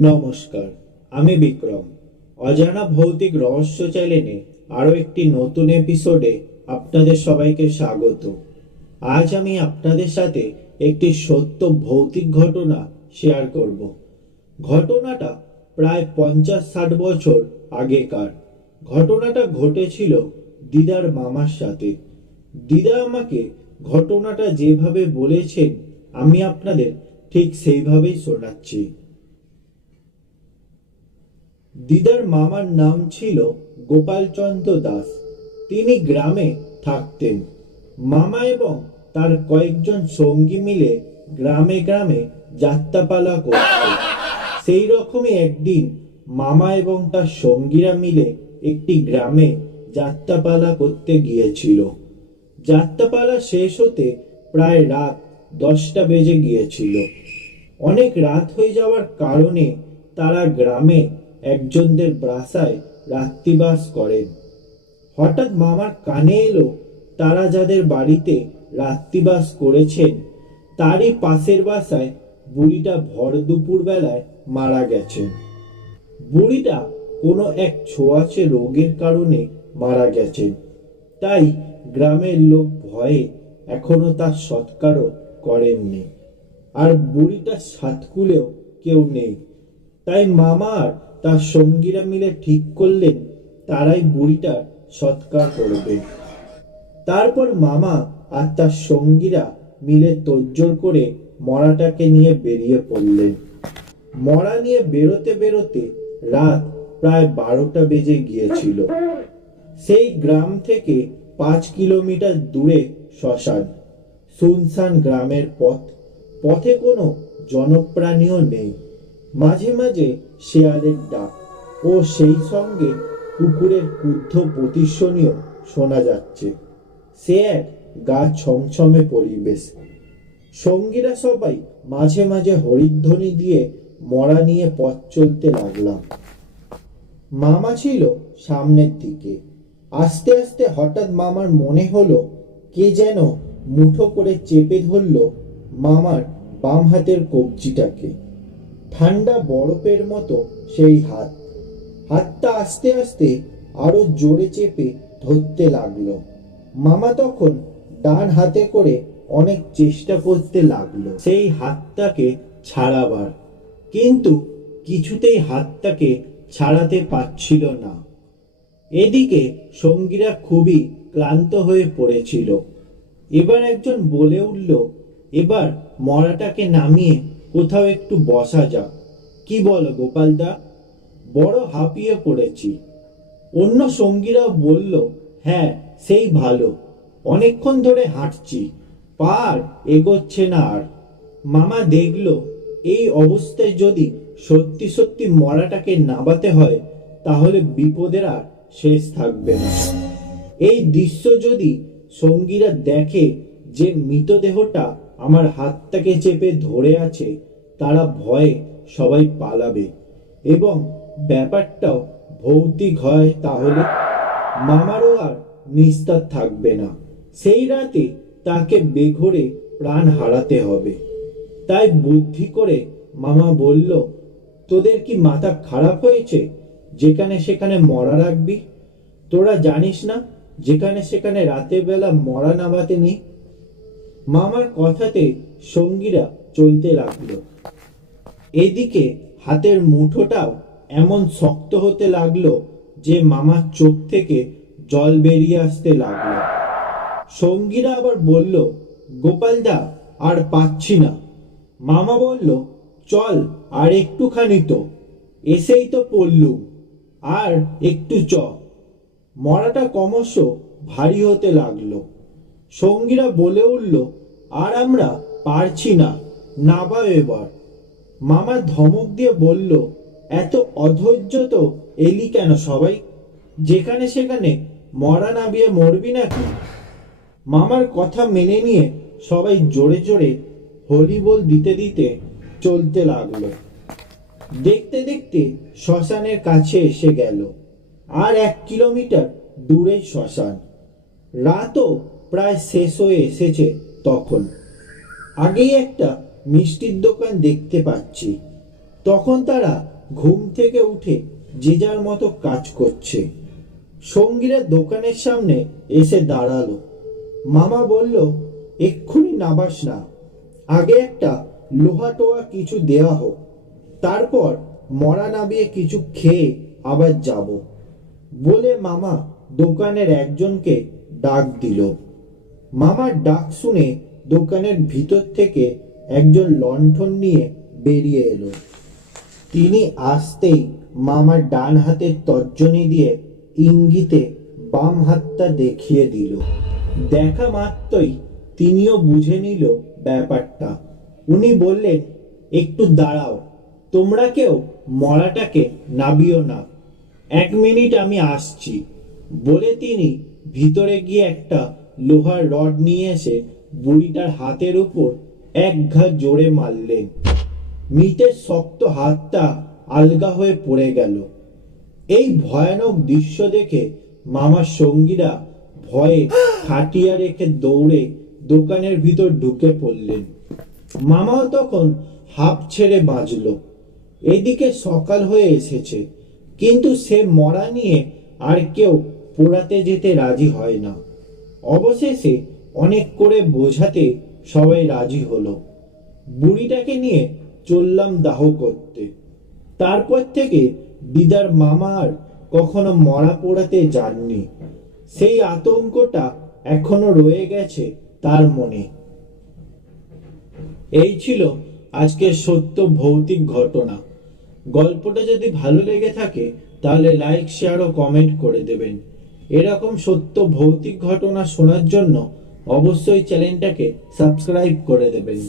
নমস্কার, আমি বিক্রম। অজানা ভৌতিক রহস্য চ্যানেলে আরও একটি নতুন এপিসোডে আপনাদের সবাইকে স্বাগত। আজ আমি আপনাদের সাথে একটি সত্য ভৌতিক ঘটনা শেয়ার করব। ঘটনাটা প্রায় 50-60 বছর আগেকার। ঘটনাটা ঘটেছিল দিদার মামার সাথে। দিদা আমাকে ঘটনাটা যেভাবে বলেছেন আমি আপনাদের ঠিক সেইভাবেই শোনাচ্ছি। দিদার মামার নাম ছিল গোপালচন্দ্র দাস। তিনি গ্রামে থাকতেন। মামা এবং তার কয়েকজন সঙ্গী মিলে গ্রামে গ্রামে যাত্রাপালা করত। সেই রকমই একদিন মামা এবং তার সঙ্গীরা মিলে একটি গ্রামে যাত্রাপালা করতে গিয়েছিল। যাত্রাপালা শেষ হতে প্রায় রাত 10টা বেজে গিয়েছিল। অনেক রাত হয়ে যাওয়ার কারণে তারা গ্রামে একজনদের বাসায় রাত্রিবাস করেন। হঠাৎ মামার কানে এলো তারা যাদের বাড়িতে রাত্রিবাস করেছেন তারই পাশের বাসায় বুড়িটা ভর দুপুর বেলায় মারা গেছেন। বুড়িটা কোনো এক ছোঁয়াচে রোগের কারণে মারা গেছেন। তাই গ্রামের লোক ভয়ে এখনো তার সৎকারও করেননি। আর বুড়িটার সাতকুলেও কেউ নেই। তাই মামা আর তার সঙ্গীরা মিলে ঠিক করলেন তারাই বুড়িটার সৎকার করবে। তারপর মামা আর তার সঙ্গীরা মিলে তোড়জোড় করে মরাটাকে নিয়ে বেরিয়ে পড়লেন। মরা নিয়ে বেরোতে বেরোতে রাত প্রায় 12টা বেজে গিয়েছিল। সেই গ্রাম থেকে 5 কিলোমিটার দূরে শ্মশান। শুনশান গ্রামের পথে কোনো জনপ্রাণীও নেই। মাঝে মাঝে শেয়ালের ডাক ও সেই সঙ্গে কুকুরের ক্রুদ্ধ প্রতিধ্বনিও শোনা যাচ্ছে। সে এক গা ছমছমে পরিবেশ। সঙ্গীরা সবাই মাঝে মাঝে হরিধ্বনি দিয়ে মরা নিয়ে পথ চলতে লাগলাম। মামা ছিল সামনের দিকে। আস্তে আস্তে হঠাৎ মামার মনে হলো কে যেন মুঠো করে চেপে ধরল মামার বাম হাতের কবজিটাকে। ঠান্ডা বরফের মতো সেই হাতটা আস্তে আস্তে আরো জোরে চেপে ধরতে লাগলো। মামা তখন ডান হাতে করে অনেক চেষ্টা করতে লাগলো সেই হাতটাকে ছাড়াবার, কিন্তু কিছুতেই হাতটাকে ছাড়াতে পারছিল না। এদিকে সঙ্গীরা খুবই ক্লান্ত হয়ে পড়েছিল। এবার একজন বলে উঠল, এবার মরাটাকে নামিয়ে কোথাও একটু বসা যাক। কি বলো গোপালদা? বড় হাঁপিয়ে পড়েছি। অন্য সঙ্গীরাও বলল, হ্যাঁ সেই ভালো, অনেকক্ষণ ধরে হাঁটছি, পার এগোচ্ছে না আর। মামা দেখল এই অবস্থায় যদি সত্যি সত্যি মরাটাকে নামাতে হয় তাহলে বিপদের আর শেষ থাকবে না। এই দৃশ্য যদি সঙ্গীরা দেখে যে মৃতদেহটা আমার হাতটাকে চেপে ধরে আছে, তারা ভয়ে সবাই পালাবে এবং ব্যাপারটাও ভৌতিক হয়, তাহলে মামারও আর নিস্তার থাকবে না। সেই রাতে তাকে বেঘরে প্রাণ হারাতে হবে। তাই বুদ্ধি করে মামা বলল, তোদের কি মাথা খারাপ হয়েছে যেখানে সেখানে মরা রাখবি? তোরা জানিস না যেখানে সেখানে রাতের বেলা মরা নামাতে নেই? মামার কথাতে সঙ্গীরা চলতে লাগলো। এদিকে হাতের মুঠোটাও এমন শক্ত হতে লাগলো যে মামার চোখ থেকে জল বেরিয়ে আসতে লাগলো। সঙ্গীরা আবার বলল, গোপালদা আর পাচ্ছি না। মামা বলল, চল আর একটুখানি তো, এসেই তো পড়লুম, আর একটু চ। মরাটা ক্রমশ ভারী হতে লাগলো। সঙ্গীরা বলে উঠল, আর আমরা পারছি না, নাবাও এবার। মামা ধমক দিয়ে বলল, এত অধৈর্য তো এলি কেন সবাই? যেখানে সেখানে মরা নাবিয়ে মরবি নাকি? মামার কথা মেনে নিয়ে সবাই জোরে জোরে হরি বল দিতে দিতে চলতে লাগলো। দেখতে দেখতে শ্মশানের কাছে এসে গেল। আর 1 কিলোমিটার দূরে শ্মশান। রাতও প্রায় শেষ হয়ে এসেছে তখন। আগেই একটা মিষ্টির দোকান দেখতে পাচ্ছি। তখন তারা ঘুম থেকে উঠে যে যার মতো কাজ করছে। সঙ্গীরা দোকানের সামনে এসে দাঁড়ালো। মামা বলল, এক্ষুনি নাবাস না, আগে একটা লোহা টোয়া কিছু দেওয়া হোক, তারপর মরা নাবিয়ে কিছু খেয়ে আবার যাব। বলে মামা দোকানের একজনকে ডাক দিল। মামার ডাক শুনে দোকানের ভিতর থেকে একজন লণ্ঠন নিয়ে বেরিয়ে এলো। তিনি আসতেই মামার ডান হাতের তর্জনী দিয়ে ইঙ্গিতে বাম হাতটা দেখিয়ে দিল। দেখা মাত্রই তিনিও বুঝে নিল ব্যাপারটা। উনি বললেন, একটু দাঁড়াও, তোমরা কেউ মরাটাকে নাবিও না, 1 মিনিট আমি আসছি। বলে তিনি ভিতরে গিয়ে একটা লোহার রড নিয়ে এসে বুড়িটার হাতের উপর এক ঘা জোরে মারলেন। মৃতের শক্ত হাতটা আলগা হয়ে পড়ে গেল। এই ভয়ানক দৃশ্য দেখে মামার সঙ্গীরা ভয়ে খাটিয়া রেখে দৌড়ে দোকানের ভিতর ঢুকে পড়লেন। মামাও তখন হাঁপ ছেড়ে বাঁচল। এদিকে সকাল হয়ে এসেছে, কিন্তু সে মরা নিয়ে আর কেউ পোড়াতে যেতে রাজি হয় না। অবশেষে অনেক করে বোঝাতে সবাই রাজি হলো। বুড়িটাকে নিয়ে চললাম দাহ করতে। তারপর থেকে দিদার মামা আর কখনো মরা পোড়াতে যাননি। সেই আতঙ্কটা এখনো রয়ে গেছে তার মনে। এই ছিল আজকের সত্য ভৌতিক ঘটনা। গল্পটা যদি ভালো লেগে থাকে তাহলে লাইক, শেয়ার ও কমেন্ট করে দেবেন। এরকম সত্য ভৌতিক ঘটনা শোনার জন্য অবশ্যই চ্যানেলটাকে সাবস্ক্রাইব করে দেবেন।